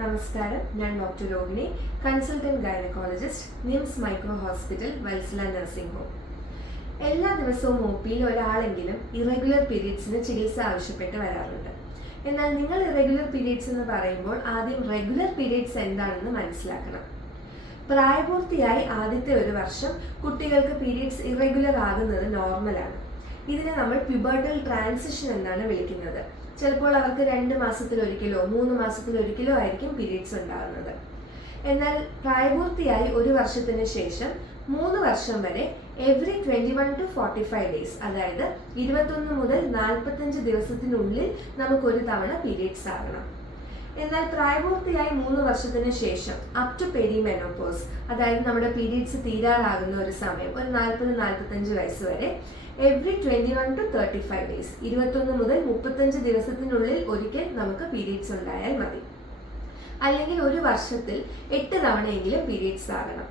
നമസ്കാരം. ഞാൻ doctor Rohini, consultant gynaecologist, NIMS micro hospital, Vatsala nursing home. എല്ലാ ദിവസവും ഒപിയിൽ ഒരാളെങ്കിലും ഇറഗുലർ പീരീഡ്സിന് ചികിത്സ ആവശ്യപ്പെട്ട് വരാറുണ്ട്. എന്നാൽ നിങ്ങൾ ഇറഗുലർ പീരീഡ്സ് എന്ന് പറയുമ്പോൾ ആദ്യം റെഗുലർ പീരീഡ്സ് എന്താണെന്ന് മനസ്സിലാക്കണം. പ്രായപൂർത്തിയായി ആദ്യത്തെ ഒരു വർഷം കുട്ടികൾക്ക് പീരീഡ്സ് ഇറഗുലർ ആകുന്നത് നോർമലാണ്. ഇതിനെ നമ്മൾ പ്യൂബർട്ടൽ ട്രാൻസിഷൻ എന്നാണ് വിളിക്കുന്നത്. ചിലപ്പോൾ അവർക്ക് 2 മാസത്തിലൊരിക്കലോ 3 മാസത്തിലൊരിക്കലോ ആയിരിക്കും പീരീഡ്സ് ഉണ്ടാകുന്നത്. എന്നാൽ പ്രായപൂർത്തിയായി ഒരു വർഷത്തിന് ശേഷം 3 വർഷം വരെ എവറി 21 to 45 ഡേയ്സ്, അതായത് 21 മുതൽ 45 ദിവസത്തിനുള്ളിൽ നമുക്കൊരു തവണ പീരീഡ്സ് ആകണം. എന്നാൽ പ്രായപൂർത്തിയായി 3 വർഷത്തിന് ശേഷം അപ് ടു പെരിമെനോപോസ്, അതായത് നമ്മുടെ പീരീഡ്സ് തീരാറാകുന്ന ഒരു സമയം, ഒരു 40-45 വയസ്സ് വരെ എവറി 21 to 35 ഡേയ്സ്, 21 മുതൽ 35 ദിവസത്തിനുള്ളിൽ ഒരിക്കൽ നമുക്ക് പീരീഡ്സ് ഉണ്ടായാൽ മതി. അല്ലെങ്കിൽ ഒരു വർഷത്തിൽ 8 തവണയെങ്കിലും പീരീഡ്സ് ആകണം.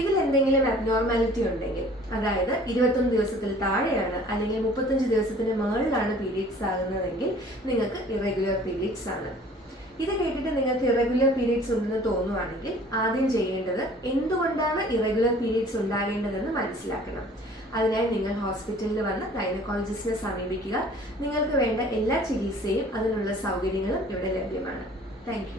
ഇതിൽ എന്തെങ്കിലും അബ്നോർമാലിറ്റി ഉണ്ടെങ്കിൽ, അതായത് 21 ദിവസത്തിൽ താഴെയാണ് അല്ലെങ്കിൽ 35 ദിവസത്തിന് മുകളിലാണ് പീരീഡ്സ് ആകുന്നതെങ്കിൽ നിങ്ങൾക്ക് ഇറഗുലർ പീരീഡ്സ് ആണ്. ഇത് കേട്ടിട്ട് നിങ്ങൾക്ക് ഇറഗുലർ പീരീഡ്സ് ഉണ്ടെന്ന് തോന്നുവാണെങ്കിൽ ആദ്യം ചെയ്യേണ്ടത് എന്തുകൊണ്ടാണ് ഇറഗുലർ പീരീഡ്സ് ഉണ്ടാകേണ്ടതെന്ന് മനസ്സിലാക്കണം. അതിനായി നിങ്ങൾ ഹോസ്പിറ്റലിൽ വന്ന് ഗൈനക്കോളജിസ്റ്റിനെ സമീപിക്കുക. നിങ്ങൾക്ക് വേണ്ട എല്ലാ ചികിത്സയും അതിനുള്ള സൗകര്യങ്ങളും ഇവിടെ ലഭ്യമാണ്. Thank you.